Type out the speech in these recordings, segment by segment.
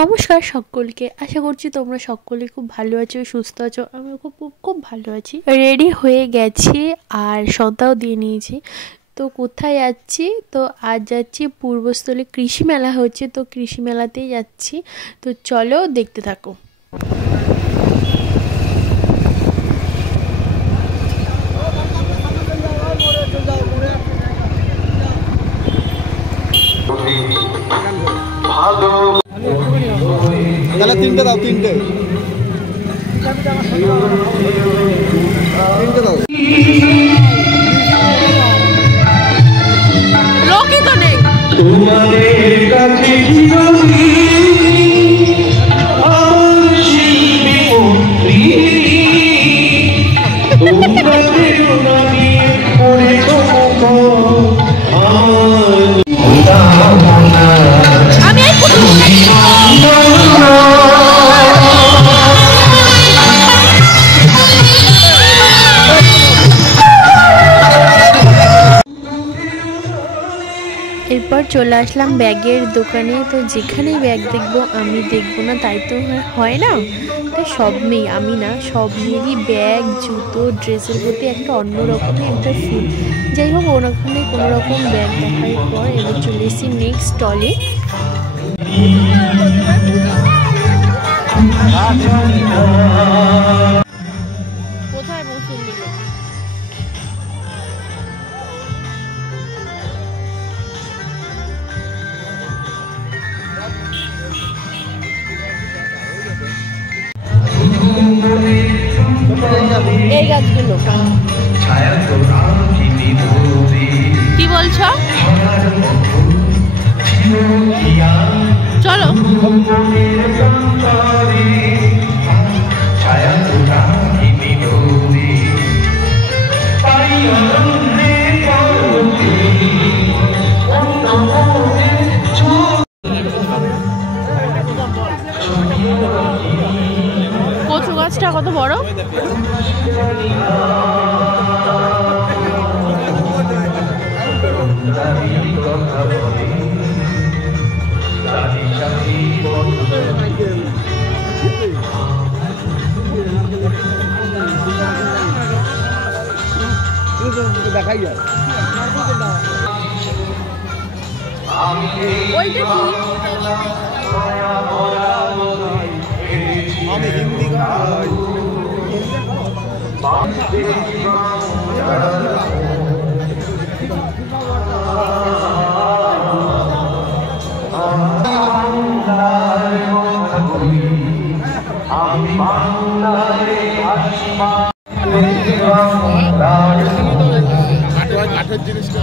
নমস্কার সকলকে, আশা করছি তোমরা সকলে খুব ভালো আছো, সুস্থ আছো। আমি খুব খুব খুব ভালো আছি। রেডি হয়ে গেছি আর সন্ধ্যাও দিয়ে নিয়েছি। তো কোথায় যাচ্ছি? তো আজ যাচ্ছি পূর্বস্থলী কৃষি মেলা হচ্ছে, তো কৃষি মেলাতেই যাচ্ছি। তো চলো দেখতে থাকো। তাহলে তিনটে দাও, তিনটে দাও। লোকই তো নেই। তোমাদের কাছে এরপর চলে আসলাম ব্যাগের দোকানে। তো যেখানেই ব্যাগ দেখবো আমি দেখবো না তাই তো হয় না। তো সব মেয়ে, আমি না, সব মেয়েরই ব্যাগ, জুতো, ড্রেসের প্রতি একটা অন্যরকমই একটা ফিল। যাই হোক, ওরকমই কোনো রকম ব্যাগ দেখার পর এবার চলে এসেছি নেক্সট স্টলে। কোথায় মৌসুম দিল? এই গাছগুলো কি বলছো? চলো। কচু গাছটা কত বড়! দেখাই যায়। ওইটা কি? আমি হিন্দি গান কাঠের জিনিসটা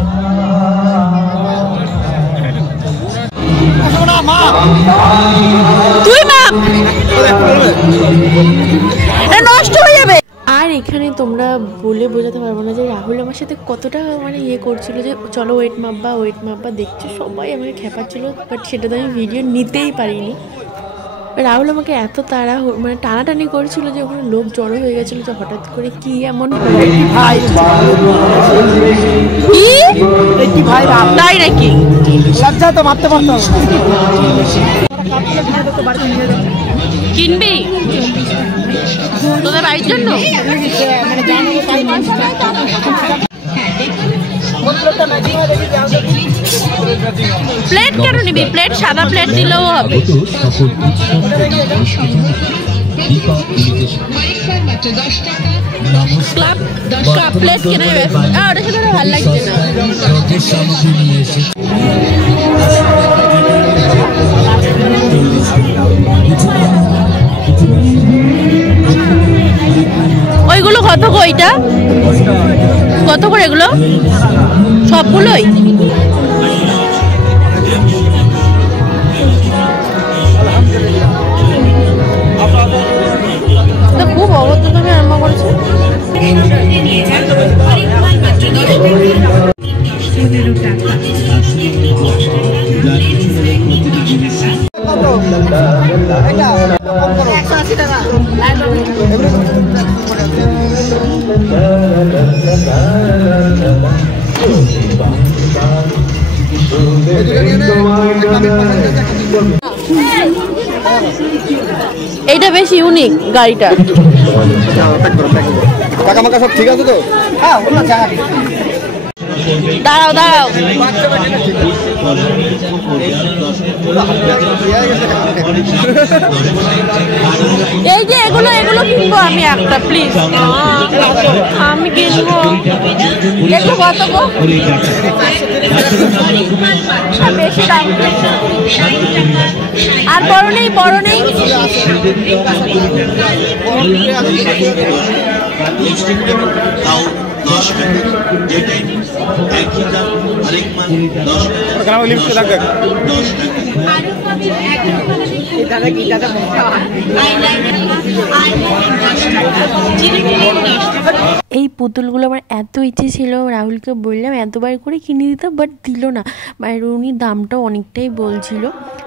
নষ্ট হয়ে যাবে। আর এখানে তোমরা বলে বোঝাতে পারবো না যে রাহুল আমার সাথে কতটা ইয়ে করছিল যে চলো ওয়েট মাপবা দেখছো, সবাই আমাকে খেপাচ্ছিল, বাট সেটা তো আমি ভিডিও নিতেই পারিনি। রাহুল আমাকে এত টানাটানি করছিল যে ওখানে লোক জড়ো হয়ে গেছিল যে হঠাৎ করে কি এমন তাই নাকি লজ্জা তো মারতে পারতাম। কিনবি তোদের বাড়ির জন্য? প্লেট কেন নিবি? প্লেট সাদা প্লেট দিলেও হবে। কাপ প্লেট কেনে ওটা সাথে ভালো লাগছে না। ওইগুলো কত গো? ওইটা কত করে? এগুলো সবগুলোই খুব অভদ্রভাবে আরম্ভ করেছে। এইটা বেশ ইউনিক গাড়িটা। টাকা মাকা সব ঠিক আছে তো? হ্যাঁ ওগুলো জায়গা ঠিক। দাঁড়াও দাঁড়াও, এই যে এগুলো এগুলো কিনবো আমি একটা, প্লিজ আমি কিনবো। এগুলো কত গো? বেশি দাম। আর বড় নেই, বড় নেই। এই পুতুলগুলো আমার এত ইচ্ছে ছিল, রাহুলকে বললাম এতবার করে কিনে দিত, বাট দিল না। মানে উনি দামটাও অনেকটাই বলছিল।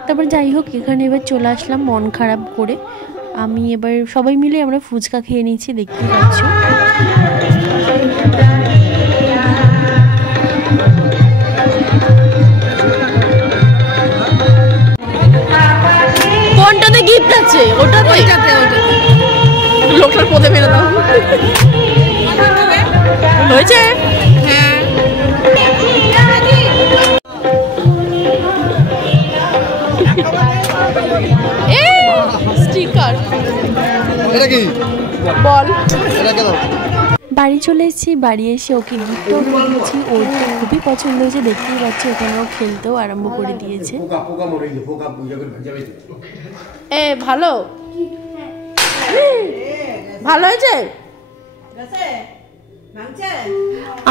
তারপর যাই হোক, এখানে এবার চলে আসলাম মন খারাপ করে। আমি এবার সবাই মিলে আমরা ফুচকা খেয়ে নিচ্ছি, দেখতেই পাচ্ছ। কোনটাতে গিফট আছে? ওটাতে, লোকটার পদে মেরে দাও। হয়েছে? স্টিকার। এটা কি বল। এটা কেন? বাড়ি চলে এসেছি, বাড়ি এসে ওকে গিফটও দিয়ে দিয়েছি। ওর তো খুবই পছন্দ হয়েছে, দেখতেই পাচ্ছি। ওখানে ও খেলতেও আরম্ভ করে দিয়েছে। এ ভালো, ভালো হয়েছে।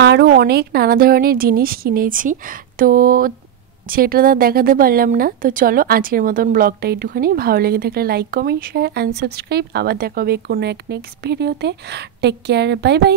আরও অনেক নানা ধরনের জিনিস কিনেছি, তো সেটা তো দেখাতে পারলাম না। তো চলো আজকের মতন ব্লগটা একটুখানি, ভালো লেগে থাকলে like comment share and subscribe. আবার দেখা হবে কোনো এক নেক্সট ভিডিওতে। Take care, bye by.